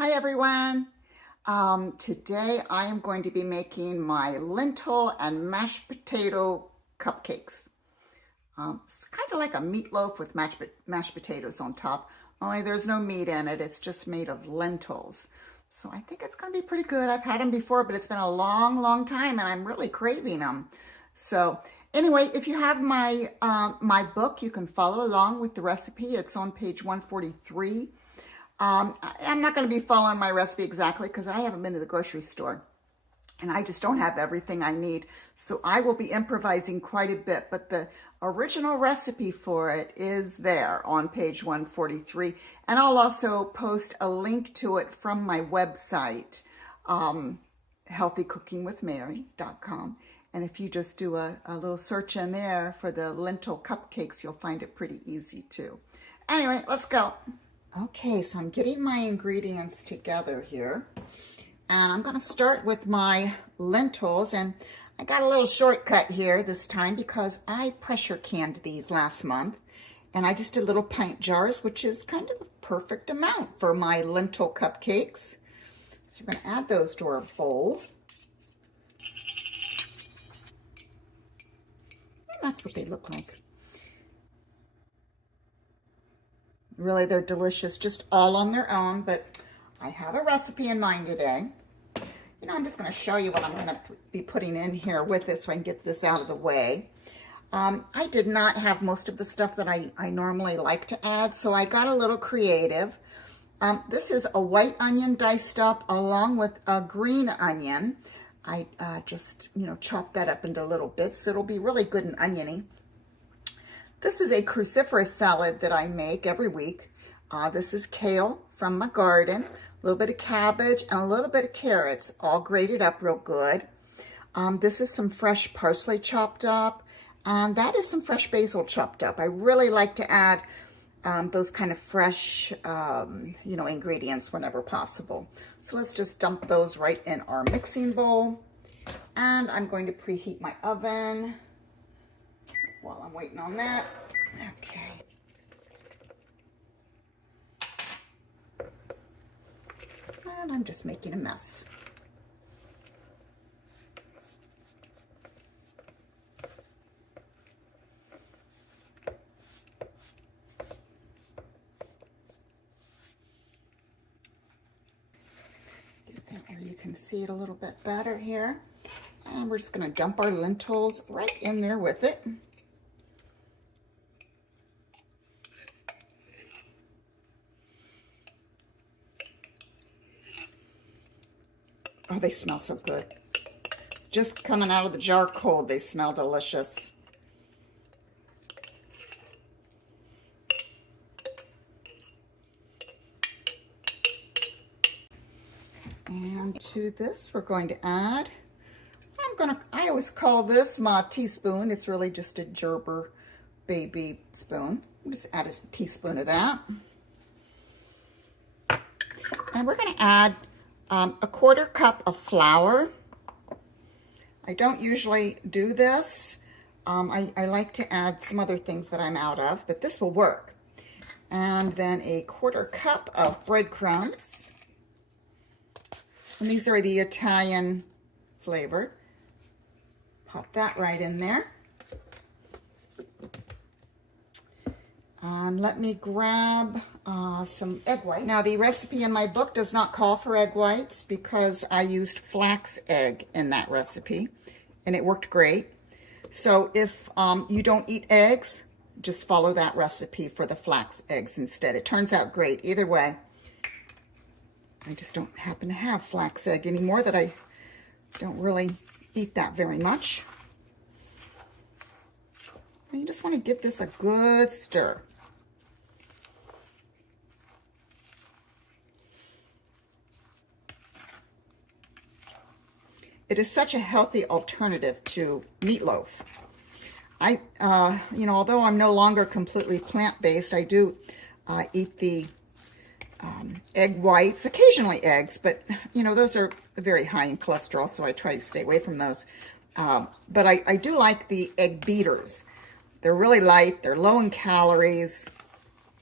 Hi everyone. Today I am going to be making my lentil and mashed potato cupcakes. It's kind of like a meatloaf with mashed potatoes on top, only there's no meat in it. It's just made of lentils. So I think it's going to be pretty good. I've had them before, but it's been a long time and I'm really craving them. So anyway, if you have my, my book, you can follow along with the recipe. It's on page 143. I'm not going to be following my recipe exactly because I haven't been to the grocery store and I just don't have everything I need. So I will be improvising quite a bit, but the original recipe for it is there on page 143. And I'll also post a link to it from my website, healthycookingwithmary.com. And if you just do a little search in there for the lentil cupcakes, you'll find it pretty easy too. Anyway, let's go. Okay, so I'm getting my ingredients together here. And I'm going to start with my lentils. And I got a little shortcut here this time because I pressure canned these last month. And I just did little pint jars, which is kind of a perfect amount for my lentil cupcakes. So we're going to add those to our bowl. And that's what they look like. Really, they're delicious just all on their own, but I have a recipe in mind today. You know, I'm just going to show you what I'm going to be putting in here with it so I can get this out of the way. I did not have most of the stuff that I normally like to add, so I got a little creative. This is a white onion diced up along with a green onion. I just, you know, chopped that up into little bits, so it'll be really good and oniony. This is a cruciferous salad that I make every week. This is kale from my garden, a little bit of cabbage, and a little bit of carrots, all grated up real good. This is some fresh parsley chopped up, and that is some fresh basil chopped up. I really like to add those kind of fresh, you know, ingredients whenever possible. So let's just dump those right in our mixing bowl. And I'm going to preheat my oven while I'm waiting on that. Okay. And I'm just making a mess. Get that where you can see it a little bit better here. And we're just going to dump our lentils right in there with it. Oh, they smell so good. Just coming out of the jar cold, they smell delicious. And to this, we're going to add, I always call this my teaspoon. It's really just a Gerber baby spoon. We'll just add a teaspoon of that. And we're going to add a 1/4 cup of flour. I don't usually do this. I like to add some other things that I'm out of, but this will work. And then a 1/4 cup of breadcrumbs. And these are the Italian flavored. Pop that right in there. And let me grab some egg whites. Now, the recipe in my book does not call for egg whites because I used flax egg in that recipe, and it worked great. So if you don't eat eggs, just follow that recipe for the flax eggs instead. It turns out great either way. I just don't happen to have flax egg anymore, that I don't really eat that very much. And you just want to give this a good stir. It is such a healthy alternative to meatloaf. You know, although I'm no longer completely plant-based, I do eat the egg whites, occasionally eggs, but, you know, those are very high in cholesterol, so I try to stay away from those. But I do like the egg beaters. They're really light, they're low in calories,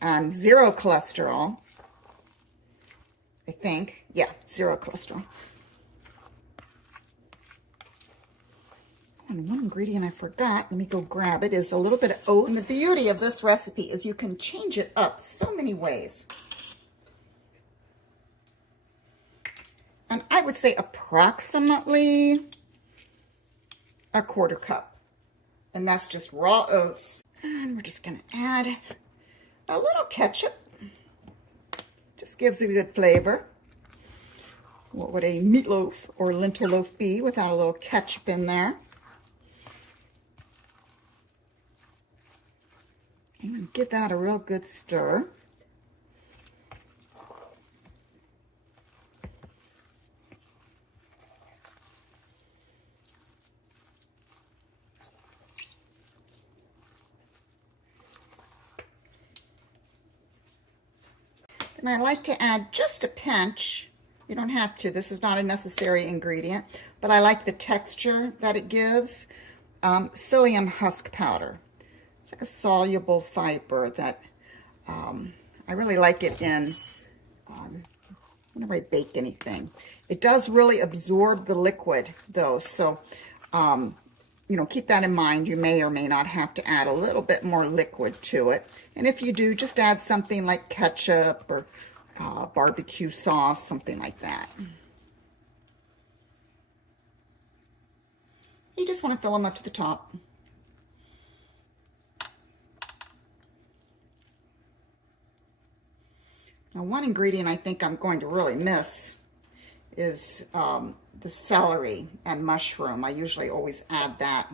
and 0 cholesterol. I think. Yeah, 0 cholesterol. And one ingredient I forgot, let me go grab it, is a little bit of oats. And the beauty of this recipe is you can change it up so many ways. And I would say approximately a 1/4 cup. And that's just raw oats. And we're just gonna add a little ketchup. Just gives it a good flavor. What would a meatloaf or lentil loaf be without a little ketchup in there? And give that a real good stir. And I like to add just a pinch. You don't have to. This is not a necessary ingredient, but I like the texture that it gives. Psyllium husk powder. It's like a soluble fiber that I really like it in whenever I bake anything. It does really absorb the liquid though, so you know, keep that in mind. You may or may not have to add a little bit more liquid to it. And if you do, just add something like ketchup or barbecue sauce, something like that. You just want to fill them up to the top. Now, one ingredient I think I'm going to really miss is the celery and mushroom. I usually always add that.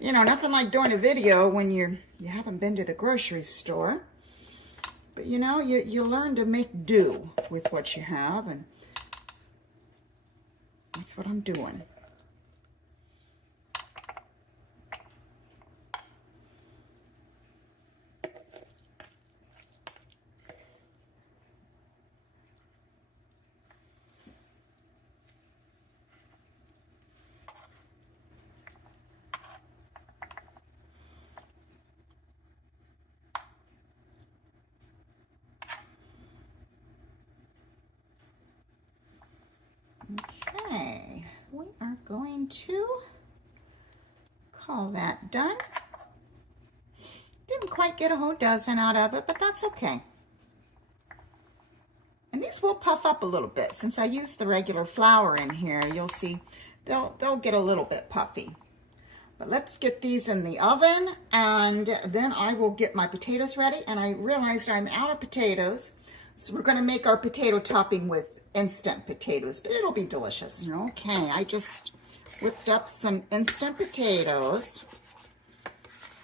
You know, nothing like doing a video when you haven't been to the grocery store. But you know, you learn to make do with what you have, and that's what I'm doing. Okay, we are going to call that done. Didn't quite get a whole dozen out of it, but that's okay. And these will puff up a little bit. Since I used the regular flour in here, you'll see they'll get a little bit puffy. But let's get these in the oven, and then I will get my potatoes ready. And I realized I'm out of potatoes, so we're gonna make our potato topping with instant potatoes, but it'll be delicious. Okay, I just whipped up some instant potatoes.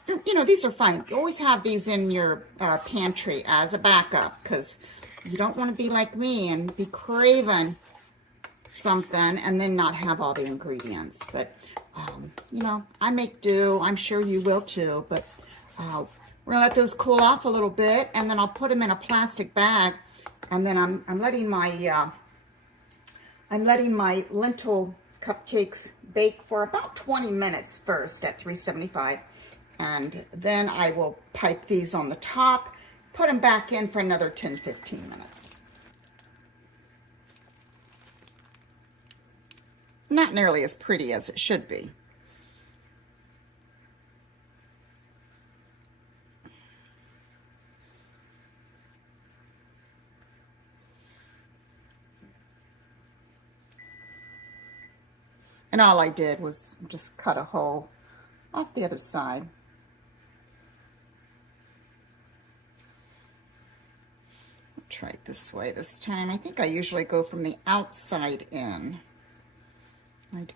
You know, these are fine. You always have these in your pantry as a backup, because you don't want to be like me and be craving something and then not have all the ingredients. But, you know, I make do. I'm sure you will too. But we're going to let those cool off a little bit, and then I'll put them in a plastic bag. And then I'm letting my lentil cupcakes bake for about 20 minutes first at 375. And then I will pipe these on the top, put them back in for another 10-15 minutes. Not nearly as pretty as it should be. And all I did was just cut a hole off the other side. I'll try it this way this time. I think I usually go from the outside in.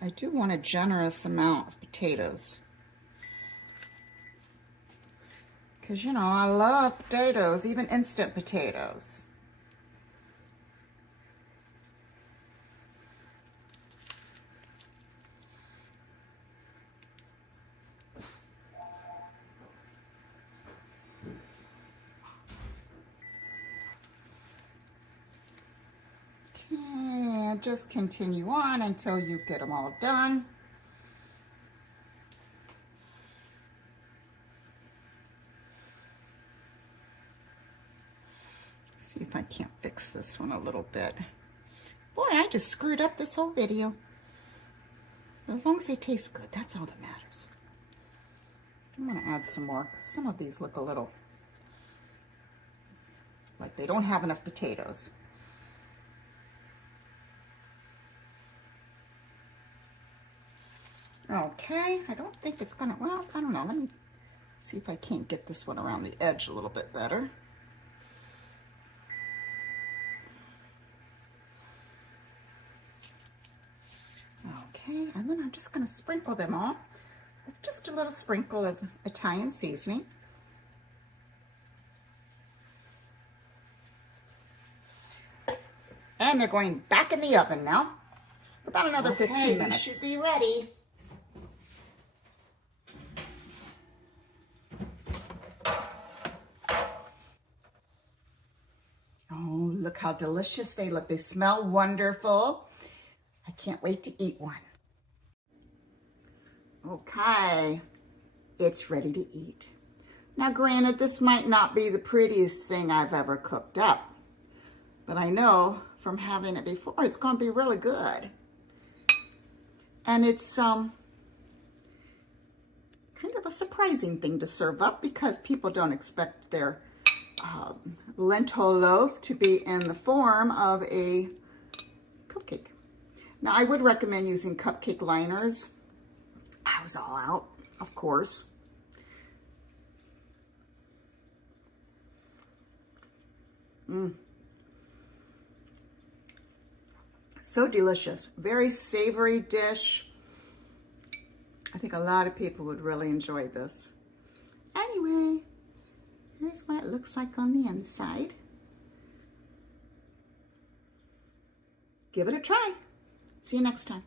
I do want a generous amount of potatoes, because, you know, I love potatoes, even instant potatoes. And just continue on until you get them all done. See if I can't fix this one a little bit. just screwed up this whole video. But as long as they taste good, that's all that matters. I'm going to add some more because some of these look a little like they don't have enough potatoes. Okay, I don't think it's gonna, well, I don't know. Let me see if I can't get this one around the edge a little bit better. Okay, and then I'm just gonna sprinkle them all with just a little sprinkle of Italian seasoning. And they're going back in the oven now for about another 15 minutes. These should be ready. Oh, look how delicious they look. They smell wonderful. I can't wait to eat one. Okay, it's ready to eat. Now, granted, this might not be the prettiest thing I've ever cooked up, but I know from having it before, it's going to be really good. And it's kind of a surprising thing to serve up because people don't expect their lentil loaf to be in the form of a cupcake. Now, I would recommend using cupcake liners. I was all out, of course. So delicious. Very savory dish. I think a lot of people would really enjoy this. Anyway, here's what it looks like on the inside. Give it a try. See you next time.